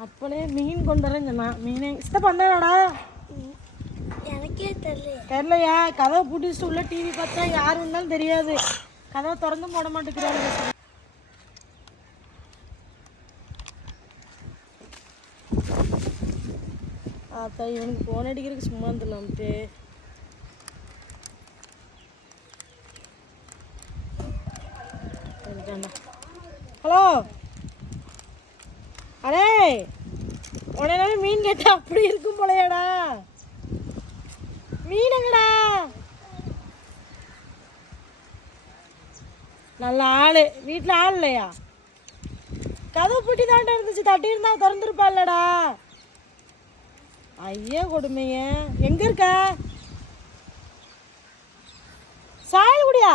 Apply மீன் கொண்டு வரேன்னு சொன்னான் மீனே சித்தப்பா வந்தாடா எனக்கே தெரியல. தெரியலையா? கதவை பூட்டிட்டு உள்ள டிவி பார்த்தா யார் இருந்தாலும் தெரியாது. கதவை திறந்து போட மாட்டேங்கிறாரு ஆத்தா இவனுக்கு ஃபோன் அடிக்கிறதுக்கு சும்மா இருந்துடலாம்ட்டு. ஹலோ அடே உடனே மீன் கேட்டா அப்படி இருக்கும் போலையாடா. மீனுங்கடா. நல்ல ஆள். வீட்டில் ஆள் இல்லையா? கதவு பூட்டி தாண்டா இருந்துச்சு. தட்டி இருந்தா திறந்துருப்பாள்லடா ஐயா கொடுமைய. எங்க இருக்க? சாயல்குடியா?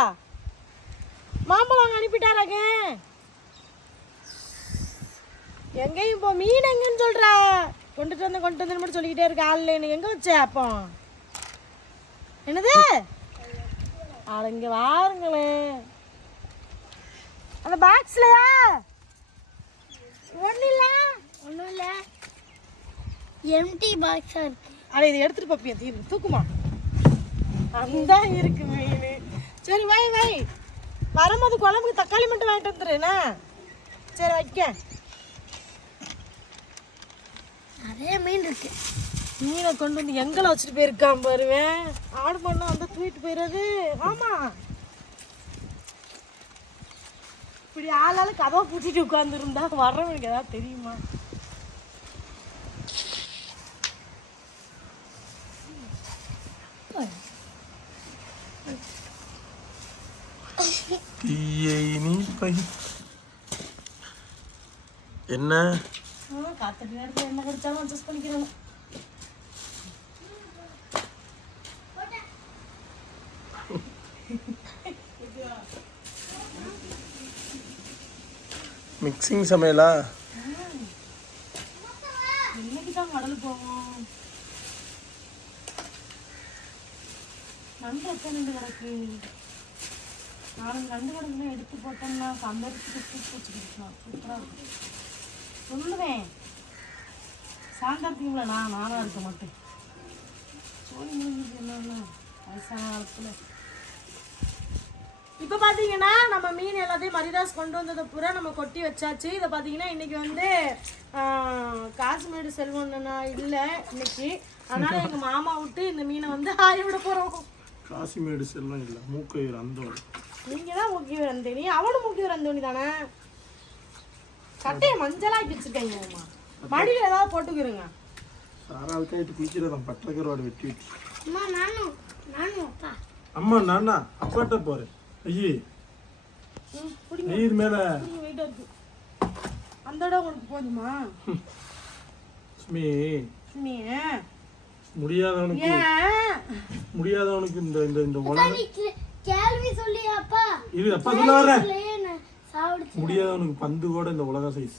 மாம்பழம் அங்க அனுப்பிட்டாராங்க எங்கேயும் இப்போ மீன் எங்கன்னு சொல்றா? கொண்டுட்டு வந்து கொண்டு வந்து மட்டும் சொல்லிக்கிட்டே இருக்க ஆள் இல்லைன்னு எங்க வச்ச அப்போ? என்னது? அட இங்க வாருங்களேன். அந்த பாக்ஸ்லயா ஒன்றும் இல்லை. ஒன்றும் இல்லை. எம்டி பாக்ஸாக இருக்கு. அட இதை எடுத்துட்டு பாப்பியா? தீரு தூக்குமா? அந்தான் இருக்கு மீன். சரி வை வை. வரும்போது குழம்புக்கு தக்காளி மட்டும் வாங்கிட்டு வந்துடுறேண்ணா சரி வைக்க. நிறைய மீன் இருக்கு. மீனை கொண்டு வந்து எங்களை வச்சுட்டு போயிருக்கான் பாருவேன் ஆடு பண்ண வந்து தூக்கிட்டு போயிடாது ஆமா. இப்படி ஆளால கதவை பூட்டிட்டு உட்காந்துருந்தா வர்றவனுக்கு ஏதாவது தெரியுமா? தீயை நீ பை என்ன? காத்தடி நேரத்தில் என்ன கிடைச்சாலும் அட்ஜஸ்ட் பண்ணிக்கிறேன் மிக்சிங் சமையலா இன்னைக்கு தான் கடல் போவோம் நண்டு எத்தனை கிடக்கு நாலஞ்சு நண்டு கிடக்குன்னா எடுத்து போட்டோம்னா சந்தரிச்சுட்டு தூக்கி வச்சு கொடுக்கலாம் சூப்பராக இருக்கும் சொல்லுவேன் சாயந்தரத்துக்குள்ள நான் நானாக இருக்க மாட்டேன். சோழி முடிஞ்சது என்னன்னா வயசான காலத்தில்? இப்போ பார்த்தீங்கன்னா நம்ம மீன் எல்லாத்தையும் மரிதாஸ் கொண்டு வந்ததை பூரா நம்ம கொட்டி வச்சாச்சு. இதை பார்த்தீங்கன்னா இன்னைக்கு வந்து ஆஹ், காசிமேடு செல்வண்ணா இல்லை இன்னைக்கு. அதனால எங்கள் மாமா விட்டு இந்த மீனை வந்து ஆய விட போகிறோம் காசிமேடு செல்லம் இல்லை மூக்கையூர் அந்தோடு நீங்கள் தான் முக்கியம் அந்தோனி அவனும் முக்கியம் அந்தோனி தானே? கட்டையை மஞ்சளாக்கி வச்சுருக்கீங்க அம்மா மடியில் ஏதாவது போட்டுக்கிறோங்க. சாராவுக்காயிட்டு குளிக்கிறதான் பட்டக்கரோடு வெட்டி வெட்டி. அம்மா நானும் நானும் அப்பா. அம்மா நானா அப்பாட்ட போறேன். ஐயே. இது மேல. இருக்கு. அந்த இடம் உங்களுக்கு போதுமா? சுமி நீ முடியாதவனுக்கு முடியாதவனுக்கு இந்த இந்த இந்த உலகம் கேள்வி சொல்லி அப்பா? இது அப்பா சொல்ல சாப்பிடுச்சு முடியாதவனுக்கு பந்து கூட இந்த உலகம் சைஸ்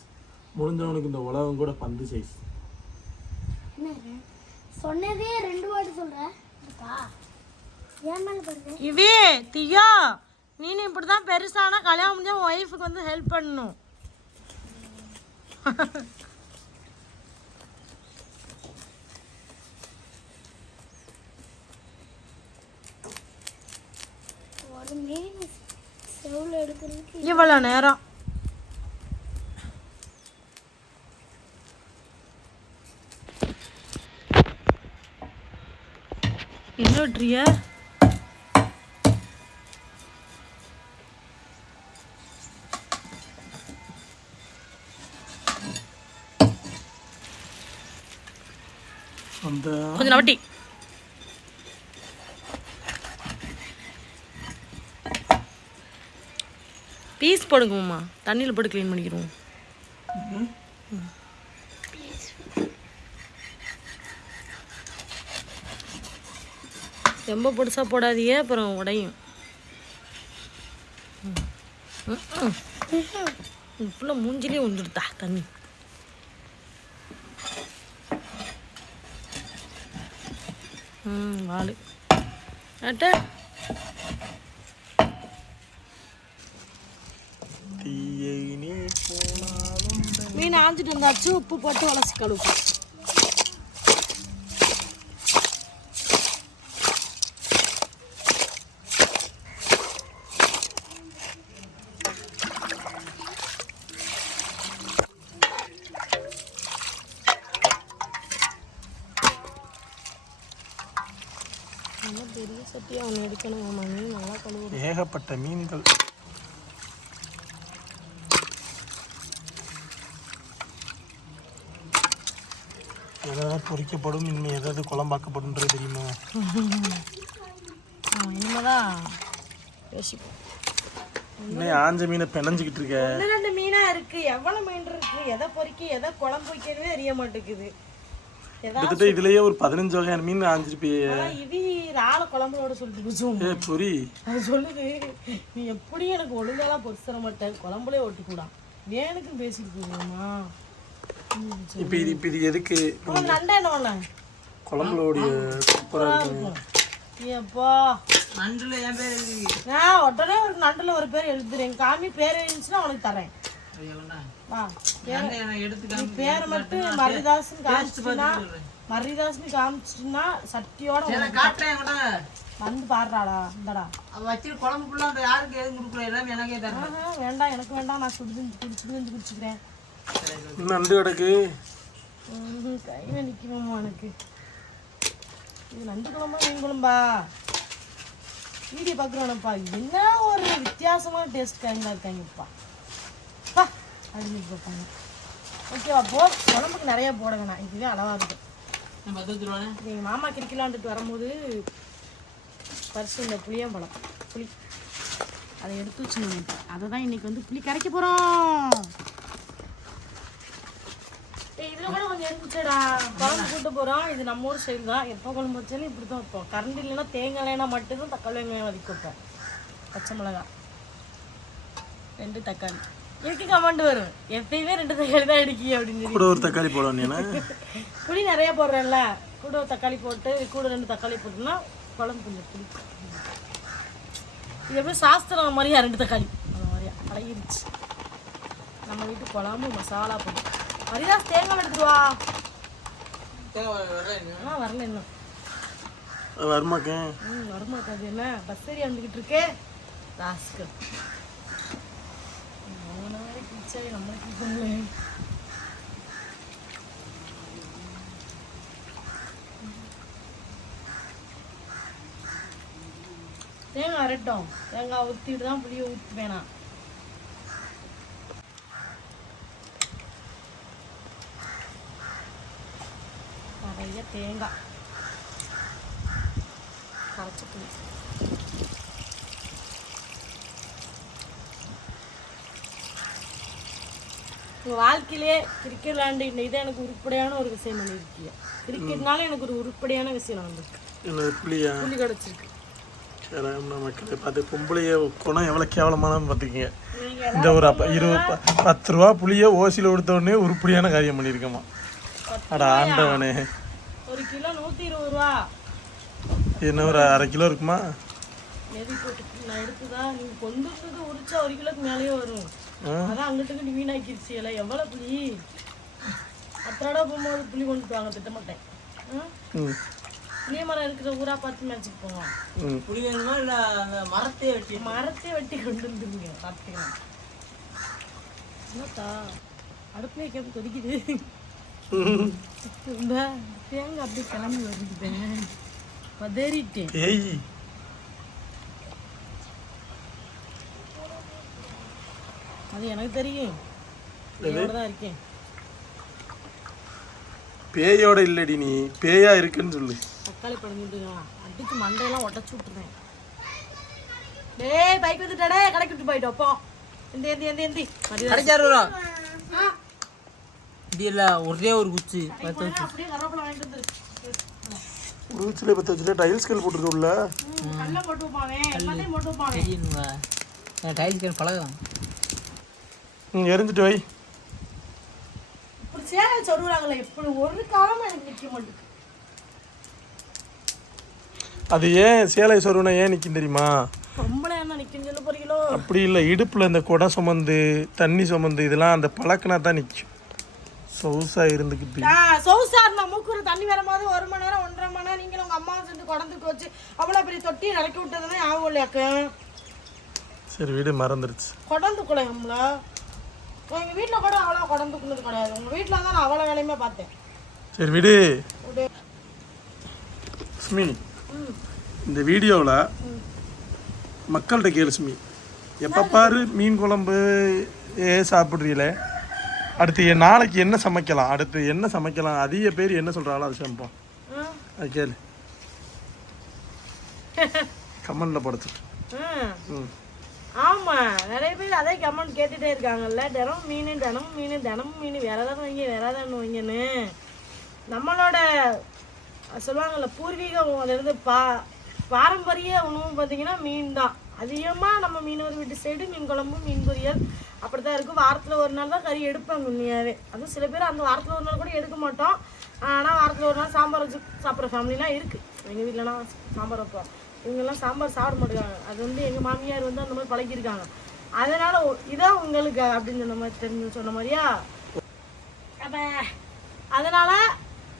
முடிஞ்சவனுக்கு இந்த உலகம் கூட பந்து சைஸ் என்ன சொன்னதே ரெண்டு வாட்டி பாருங்க இவே தியா நீனு இப்படி தான் பெருசானா கல்யாணம் முடிஞ்சா உன் ஒய்ஃபுக்கு வந்து ஹெல்ப் பண்ணணும். இவ்வளோ நேரம். இன்னொட்ரியா அந்த கொஞ்சம் நவட்டி. பீஸ் போடுங்கம்மா தண்ணியில் போட்டு க்ளீன் பண்ணிக்கிறோம் ரொம்ப பொடிசா போடாதீங்க அப்புறம் உடையும். ஃபுல்லாக மூஞ்சிலே வந்துடுதா தண்ணி. ம் வாள் அட்ட. மீன் ஆஞ்சிட்டு வந்தாச்சு உப்பு போட்டு வளசி கழுவு நல்லா சட்டியாக ஒன்று எடுக்கணும். மீன் நல்லா கழுவு ஏகப்பட்ட மீன்கள். எதாவது பொரிக்கப்படும் இனிமேல் எதாவது குழம்பாக்கப்படும்ன்றது தெரியுமா? இனிமேதான் யோசிப்போம் இன்னும் ஆஞ்ச மீனை பிணைஞ்சிக்கிட்டு இருக்க. ரெண்டு மீனா இருக்கு. எவ்வளவு மீன் இருக்கு? எதை பொறிக்க எதை குழம்பு வைக்கவே அறிய மாட்டேங்குது. கிட்டத்தட்ட இதுலயே ஒரு பதினஞ்சு வகையான மீன் ஆஞ்சிருப்பியே இது ராள குழம்புலோட சொல்லிட்டு போச்சோம் ஏ பொரி. அது சொல்லுது நீ எப்படியும் எனக்கு ஒழுங்காலாம் பொறுத்து தர மாட்டேன்? குழம்புலே ஓட்டி கூடா. வேணுக்கு பேசிட்டு போகுமா இப்போ இது இப்போ இது எதுக்கு? நண்டா என்ன பண்ண? குழம்புலோடைய சூப்பராக இருக்கு ஏப்பா நண்டுல என் பேர் எழுதி நான் உடனே ஒரு நண்டுல ஒரு பேர் எழுதுறேன். காமி பேர் இருந்துச்சுன்னா உனக்கு தரேன். பேரை மட்டும் மரிதாசன் காமிச்சிட்டுனா மரிதாசன் சட்டியோட கூட வந்து பாடுறாடா இந்தடா. வச்சு குழம்பு ஃபுல்லா அந்த யாருக்கு எதுவும் கொடுக்கல எல்லாமே எனக்கே தரேன். ஆஹா, வேண்டாம் எனக்கு வேண்டாம் நான் சுடு குடி சுடு குடிச்சுக்கிறேன். நண்டு கிடக்கு. கையில நிக்கணுமா எனக்கு? இது நண்டு குழம்பா மீன் குழம்பா? வீடியோ பார்க்குறோனப்பா என்ன ஒரு வித்தியாசமான டேஸ்ட் காய்ங்களா இருக்காங்கப்பா. பா அப்படின்னு பார்ப்பாங்க ஓகேவா போ. குழம்புக்கு நிறைய போட வேணாம். இதுவே அளவாக ரூபானே எங்கள் மாமா கிரிக்கலாண்டுட்டு வரும்போது பரிசு இந்த புளியம்பழம். புளி. அதை எடுத்து வச்சுக்கணும் அதை தான் இன்னைக்கு வந்து புளி கரைக்க போகிறோம் இதில் கூட கொஞ்சம் இருந்துச்சுடா குழம்பு கூட்ட போகிறோம் இது நம்ம ஊர் சைடு தான். எப்போ குழம்பு வச்சாலும் இப்படி தான் வைப்போம். கரண்ட் இல்லைன்னா தேங்காய் இல்லைன்னா மட்டும்தான் தக்காளி வெங்காயம் வதக்கி வைப்போம். பச்சை மிளகாய். ரெண்டு தக்காளி. இதுக்கு கமெண்ட் வரும் எப்பயுமே ரெண்டு தக்காளி தான் அடிக்கி அப்படின்னு சொல்லி கூட ஒரு தக்காளி போடணும் புளி நிறைய போடுறேன்ல கூட ஒரு தக்காளி போட்டு கூட ரெண்டு தக்காளி போட்டோம்னா குழம்பு கொஞ்சம் புளி இது எப்படி சாஸ்திரம் மாதிரியா ரெண்டு தக்காளி அந்த மாதிரியா பழகிருச்சு நம்ம வீட்டு குழம்பு மசாலா போட்டு மரிதாஸ் தேங்காய் எடுத்துட்டு வா ஆனால் வரல இன்னும் அது வருமாக்கே ம் என்ன பஸ் ஏறி வந்துக்கிட்டு இருக்கே ராஸ்கல் மூணு சரி கிழிச்சாவே நம்மளுக்கு தேங்காய் அரட்டும் தேங்காய் ஊற்றிட்டு தான் புளியை ஊற்றி வேணாம் நிறைய தேங்காய் கரைச்சி புளி உங்கள் வாழ்க்கையிலே கிரிக்கெட் விளையாண்டு இதை எனக்கு உருப்படியான ஒரு விஷயம் பண்ணியிருக்கீங்க. கிரிக்கெட்னால எனக்கு ஒரு உருப்படியான விஷயம் வந்திருக்கு என்னது புளியா புள்ளி கிடச்சிருக்கு. சரி நம்ம மக்களே பார்த்து பொம்பளைய குணம் எவ்வளோ கேவலமான பார்த்துக்கிங்க. இந்த ஒரு அப்ப இருபது பத்து ரூபா புளிய ஓசியில் கொடுத்த உடனே உருப்படியான காரியம் பண்ணியிருக்கோமா? அட ஆண்டவனே. ஒரு கிலோ நூற்றி இருபது ரூபா. என்ன ஒரு அரை கிலோ இருக்குமா? போட்டு நான் எடுத்துதான் நீங்கள் கொண்டு ஒரு கிலோக்கு மேலேயே வரும்? அதான் அங்கிட்டு இங்கிட்டு வீணாக்கிருச்சு எல்லாம். எவ்வளோ புளி அத்தனடா போகும்போது புளி கொண்டு வாங்க திட்ட மாட்டேன் ம் ம். புளிய மரம் இருக்கிற ஊரா பார்த்து மேட்சுக்கு போவோம். புளி வேணுமா இல்ல அந்த மரத்தையே வெட்டி? மரத்தை வெட்டி கொண்டு வந்துருங்க பார்த்தீங்கன்னா என்னத்தா? அடுப்புல கேட்டு கொதிக்குது. இந்த தேங்காய் அப்படியே கிளம்பி வருதுட்டேன் பதறிட்டேன். அது எனக்கு தெரியும். தான் இருக்கேன். பேயோட இல்லடி நீ. பேயா இருக்குன்னு சொல்லு. தக்காளி படம் சொல்லிட்டுங்களா அடிச்சு மண்டையெல்லாம் உடச்சு விட்டுருவேன். டேய் பைக் வந்துட்டாடே கடைக்கு விட்டு போயிட்டோம் போ. எந்த எந்த எந்த எந்தி கடைச்சாரு இப்படி இல்ல ஒரே ஒரு குச்சி. பத்து வச்சு. அப்படியே கருவேப்பிலை வாங்கிட்டு வந்துரு. ஒரு வீச்சில் பற்ற வச்சுட்டு டைல்ஸ் கல் போட்டிருக்க உள்ள ம், கல்ல போட்டு வைப்பானே எல்லாத்தையும் போட்டு நான் டைல்ஸ் கேன் பழகம் ம் எரிஞ்சிட்டு வை. சேலை சொல்லுறாங்களே இப்படி ஒரு காலமா எனக்கு நிக்க மாட்டேங்குது. அது ஏன் சேலை சொருவனை ஏன் நிற்கும் தெரியுமா? போறீங்களோ? அப்படி இல்லை இடுப்பில் இந்த குடம் சுமந்து தண்ணி சுமந்து இதெல்லாம் அந்த பழக்கினா தான் நிற்கும் சொகுசா இருந்துக்கிட்டு சௌசார் நான் மூக்குற தண்ணி வரும்போது ஒரு மணி நேரம் ஒன்றரை மணி நேரம் நீங்களும் உங்க அம்மாவும் சேர்ந்து குடந்துக்கு வச்சு அவ்வளோ பெரிய தொட்டி இறக்கி விட்டதுமே ஆகும் இல்லையாக்கு சரி வீடு மறந்துருச்சு. குடந்து குழையம்ல எங்கள் வீட்டில் கூட அவ்வளோ குடந்துக்குனது கிடையாது. உங்கள் வீட்டில் தான் நான் அவ்வளோ வேலையுமே பார்த்தேன். சரி விடு. சுமி இந்த வீடியோவில் மக்கள்கிட்ட கேளு சுமி. எப்போ பாரு மீன் குழம்பு ஏ சாப்பிட்றீங்களே? அடுத்து நாளைக்கு என்ன சமைக்கலாம்? அடுத்து என்ன சமைக்கலாம்? அதிக பேர் என்ன சொல்கிறாங்களோ அது சமைப்போம். அது கேளு. கமெண்டில் படுத்து ம். ஆமாம் நிறைய பேர் அதே கமெண்ட் கேட்டுட்டே இருக்காங்கல்ல. தினம் மீன் தினமும் மீன் தினமும் மீன். வேற ஏதாவது வைங்க வேற ஏதாவது வைங்கன்னு நம்மளோட சொல்லுவாங்கல்ல பூர்வீகம் அதிலிருந்து பா பாரம்பரிய உணவு பார்த்தீங்கன்னா மீன் தான் அதிகமாக நம்ம மீனவர் வீட்டு சைடு மீன் குழம்பு மீன் பொரியல் அப்படி தான் இருக்கும். வாரத்தில் ஒரு நாள் தான் கறி எடுப்பாங்க உண்மையாகவே அதுவும் சில பேர் அந்த வாரத்தில் ஒரு நாள் கூட எடுக்க மாட்டோம். ஆனால் வாரத்தில் ஒரு நாள் சாம்பார் வச்சு சாப்பிட்ற ஃபேமிலிலாம் இருக்குது எங்கள் வீட்டிலலாம் சாம்பார் வைப்போம். இவங்கெல்லாம் சாம்பார் சாப்பிட மாட்டேங்காங்க அது வந்து எங்கள் மாமியார் வந்து அந்த மாதிரி பழக்கியிருக்காங்க. அதனால ஒ- இதான் உங்களுக்கு அப்படின்னு சொன்ன மாதிரி தெரிஞ்சு சொன்ன மாதிரியா? அப்போ அதனால்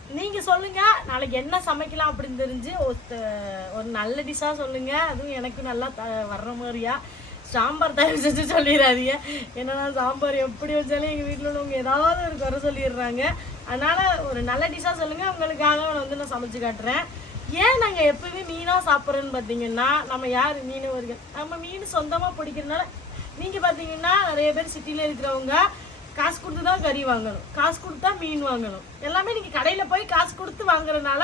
நீங்கள் சொல்லுங்கள் நாளைக்கு என்ன சமைக்கலாம் அப்படின்னு தெரிஞ்சு ஒருத்த- ஒரு நல்ல டிஷ்ஷாக சொல்லுங்கள் அதுவும் எனக்கும் நல்லா த வர்ற மாதிரியா? சாம்பார் தயவு செஞ்சு சொல்லிடாதீங்க. என்னன்னா சாம்பார் எப்படி வச்சாலும் எங்கள் வீட்டில் உள்ளவங்க ஏதாவது ஒரு குறை சொல்லிடுறாங்க. அதனால் ஒரு நல்ல டிஷ்ஷாக சொல்லுங்கள் உங்களுக்காக நான் வந்து நான் சமைச்சு காட்டுறேன். ஏன் நாங்கள் எப்பவுமே மீனாக சாப்பிட்றோன்னு பார்த்தீங்கன்னா நம்ம யார்? மீனவர்கள் நம்ம மீன் சொந்தமாக பிடிக்கிறதுனால நீங்கள் பார்த்தீங்கன்னா நிறைய பேர் சிட்டியில் இருக்கிறவங்க காசு கொடுத்து தான் கறி வாங்கணும். காசு கொடுத்தா மீன் வாங்கணும். எல்லாமே நீங்கள் கடையில் போய் காசு கொடுத்து வாங்குறதுனால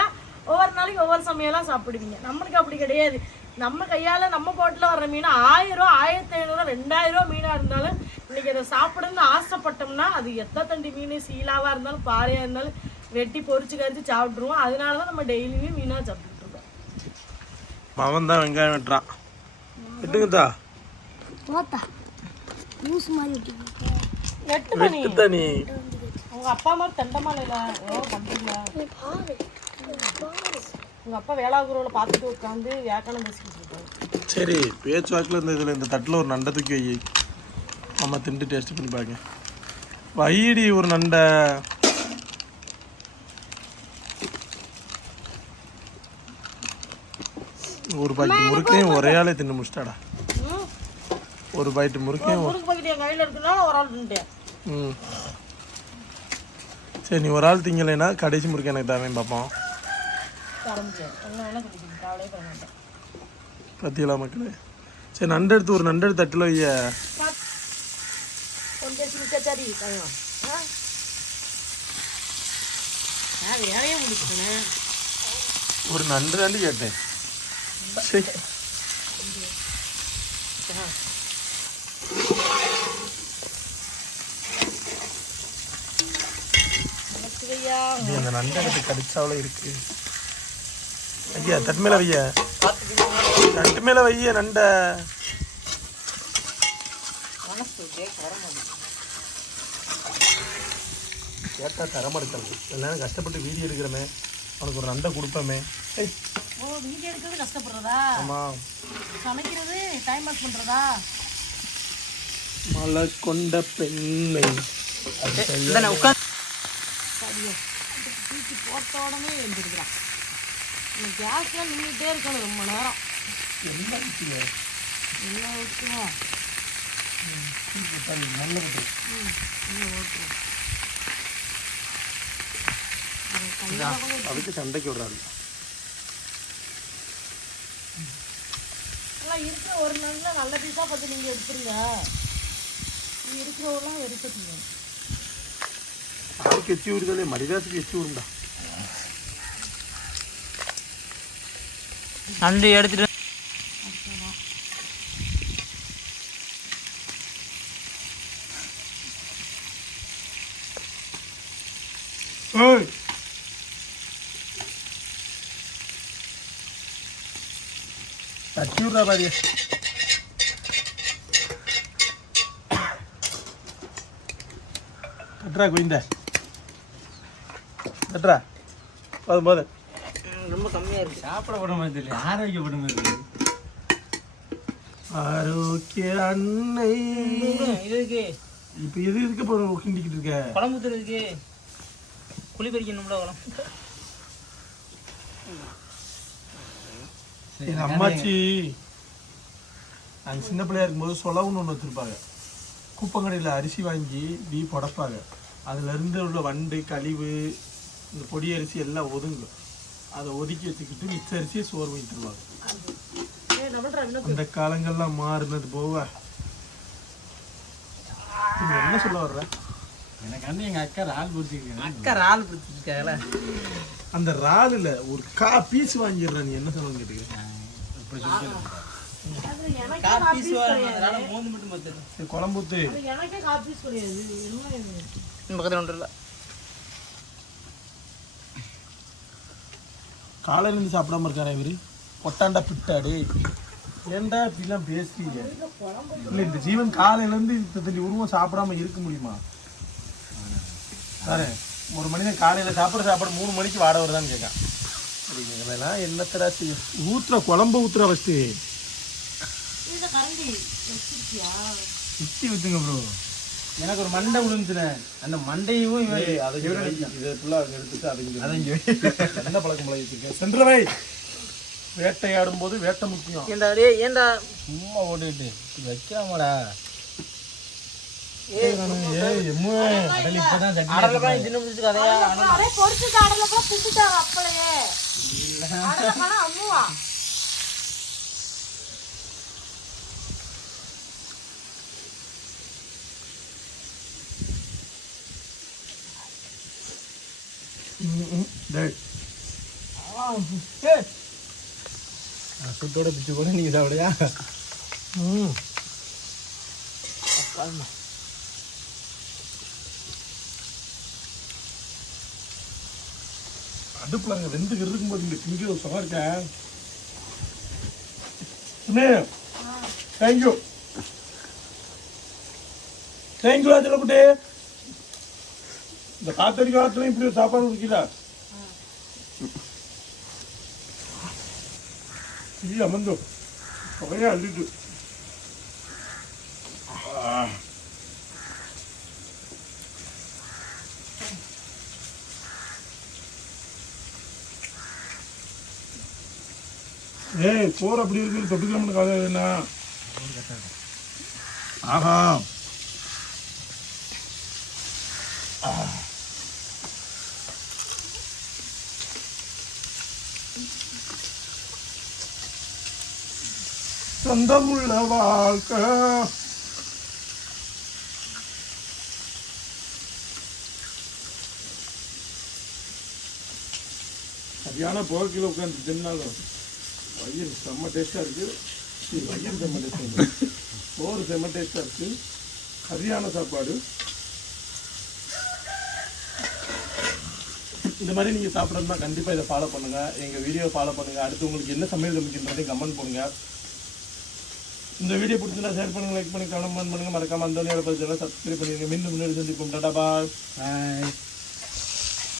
ஒவ்வொரு நாளைக்கு ஒவ்வொரு சமையலாம் சாப்பிடுவீங்க. நம்மளுக்கு அப்படி கிடையாது. நம்ம கையால் நம்ம போட்டில் வர்ற மீன் ஆயிரம் ரூபா ஆயிரத்தி ஐநூறுரூவா ரெண்டாயிரம் ரூபா மீனாக இருந்தாலும் இன்றைக்கி அதை சாப்பிடணும்னு ஆசைப்பட்டோம்னா அது எத்தனை தண்டி மீன் சீலாவாக இருந்தாலும் பாறையாக இருந்தாலும் வெட்டி பொரிச்சு கறிச்சு சாப்பிட்ருவோம் அதனால தான் நம்ம டெய்லியுமே மீனாக சாப்பிட்டுட்டு இருக்கோம். அவன் தான் வெங்காயம் வெட்டுறான். வெட்டுங்கத்தா போத்தா லூஸ் மாதிரி வெட்டுத்தா நீ உங்கள் அப்பா மாதிரி தண்டமான இல்லை ஏதோ பண்ணுறீங்க உங்கள் அப்பா வேளாகுருவில் பார்த்துட்டு உட்காந்து வியாக்கணம் பேசிக்கிட்டு இருக்காங்க சரி பேச்சுவாக்கில் இந்த இதில் இந்த தட்டில் ஒரு நண்டை தூக்கி வை. அம்மா திண்டு டேஸ்ட் பண்ணி பாருங்க. வைடி ஒரு நண்டை. ஒரு பாக்கெட் முறுக்கையும் ஒரே ஆளே தின்னு முடிச்சிட்டாடா. ஒரு பாக்கெட் முறுக்கையும் முறுக்கு பாக்கெட் என் கையில் இருக்குனால ஒரு ஆள் நின்றுட்டேன் ம். சரி நீ ஒரு ஆள் திங்கலைன்னா கடைசி முறுக்கு எனக்கு தேவைன்னு பார்ப்போம் பத்தியலா மக்களே? சரி நண்டு எடுத்து ஒரு நண்டு எடுத்து தட்டில் வைய. ஒரு நண்டு கேட்டேன். அந்த இந்த எடுத்து கடிச்சாவளே இருக்கு. ஐயா தட்டு மேல வைய? தட்டு மேல வைய நண்டை. கேட்டா தரமறுக்கல் எல்லாரும் கஷ்டப்பட்டு வீதி எடுக்கிறோமே. உனக்கு ஒரு நண்டை கொடுப்போமே. ஓ வீடியோ எடுக்கிறது கஷ்டப்படுறதா? ஆமா. சமைக்கிறது டைம் பாஸ் பண்ணுறதா மலை கொண்ட பெண்ணை சரியா தூக்கி போட்ட உடனே எழுந்திருக்கிறான். கேஸ்லாம் நின்றுட்டே இருக்கணும் ரொம்ப நேரம். என்ன ஊற்றுவோம் அதுக்கு சண்டைக்கு விடுறாரு. இருக்கிற ஒரு நாளில் நல்ல பீஸாக பார்த்து நீங்கள் எடுத்துருங்க. இருக்கிறவெல்லாம் எடுத்துட்டீங்க யாருக்கு எச்சி ஊறுதலே மரிதாசுக்கு எச்சி ஊருண்டா நண்டு எடுத்துட்டு ஏய் விட்றா பாரு. தட்டுறா குயிந்த. தட்டுறா போதும் போதும். ரொம்ப கம்மியா இருக்கு. சாப்பிடப்பட மாதிரி ஆரோக்கியப்பட மாதிரி ஆரோக்கிய அன்னை. இது இருக்கு இப்போ எது இதுக்கு இப்போ கிண்டிக்கிட்டு இருக்க? குழம்பு இருக்கு குழி பறிக்கணும்ல எங்க அம்மாச்சி. நாங்கள் சின்ன பிள்ளையா இருக்கும்போது சொலவுன்னு ஒன்று வச்சுருப்பாங்க. குப்பங்கடையில் அரிசி வாங்கி டீ புடப்பாங்க. அதுல இருந்து உள்ள வண்டு கழிவு இந்த பொடி அரிசி எல்லாம் ஒதுங்கும். அதை ஒதுக்கி வச்சுக்கிட்டு மிச்ச அரிசியை சோறு வாங்கி தருவாங்க ஏய் டபுள் ட்ரா இன்னும் அந்த காலங்கள்லாம் மாறினது போவ நீ என்ன சொல்ல வர்ற? எனக்கு வந்து எங்க அக்கா ஆள் பிடிச்சிருக்கேன் அக்கா ஆள் பிடிச்சிருக்காங்கள அந்த இறாலுல ஒரு கா பீஸ் வாங்கிடுற நீ என்ன சொல்ல கேட்டுக்கிறேன். இப்படி சொல்லிட்டு குழம்புத்து பக்கத்தில் ஒன்று இல்லை. காலையில இருந்து சாப்பிடாம இருக்காரா இவரு. பொட்டாண்டா பிட்டாடு. ஏன்டா இப்படிலாம் பேசுறீங்க? இல்ல இந்த ஜீவன் காலையில இருந்து இத்தனை உருவம் சாப்பிடாம இருக்க முடியுமா? சாரே ஒரு மனிதன் காலையில சாப்பிட சாப்பிட மூணு மணிக்கு வாட வருதான்னு கேட்கான். இதெல்லாம் என்னத்தடா செய்யும் ஊத்துற குழம்பு ஊத்துற ஃபஸ்ட்டு இந்த கரண்டி வச்சிருக்கியா? சுத்தி வித்துங்க ப்ரோ எனக்கு ஒரு மண்டை விழுந்துச்சுனே அந்த மண்டையும் அதை இதை ஃபுல்லாக எடுத்துட்டு அதை இங்கே அதை இங்க என்ன பழக்கம் பழகிட்டு சென்றவை. வேட்டையாடும் போது வேட்டை முக்கியம். ஏண்டா டே ஏண்டா? சும்மா ஓடிட்டு வைக்காமடா. பொறிச்சு கடலை கூட திட்டுட்டாங்க அப்பளையே. அம்முவா. சுத்தோட பிச்சு கூட நீங்க சாப்பிடுயா ம். அடுப்புல அங்க வெந்து இருக்கும்போது இந்த திங்கிற சுகம் இருக்க? தேங்க்யூ தேங்க்யூ அதில் குட்டி இந்த காத்தடி காலத்துல இப்படி சாப்பாடு குடிக்கல இல்ல அமர்ந்தோ. புகையா அள்ளிட்டு ஏய் சோறு அப்படி இருக்கு தொட்டுக்கலாம்னு கதை என்ன ஆஹா. சொந்தமுள்ள வாழ்க்கை சரியான போக்கில் உட்காந்து தின்னாலும் வயிறு செம்ம டேஸ்டாக இருக்குது சரி, வயிறு செம்ம டேஸ்டாக இருக்குது சோறு செம்ம டேஸ்டாக இருக்குது சரியான சாப்பாடு. இந்த மாதிரி நீங்கள் சாப்பிடணும்னா கண்டிப்பாக இதை ஃபாலோ பண்ணுங்கள் எங்கள் வீடியோ ஃபாலோ பண்ணுங்கள் அடுத்து உங்களுக்கு என்ன சமையல் சமைக்கின்றதையும் கமெண்ட் பண்ணுங்க இந்த வீடியோ பிடிச்சிருந்தா ஷேர் பண்ணுங்க லைக் பண்ணுங்க கமெண்ட் பண்ணுங்க. மறக்காம அந்த பதிவு சப்ஸ்கிரைப் பண்ணிடுங்க. மீண்டும் முன்னாடி சந்திப்போம். டாடா பாய்.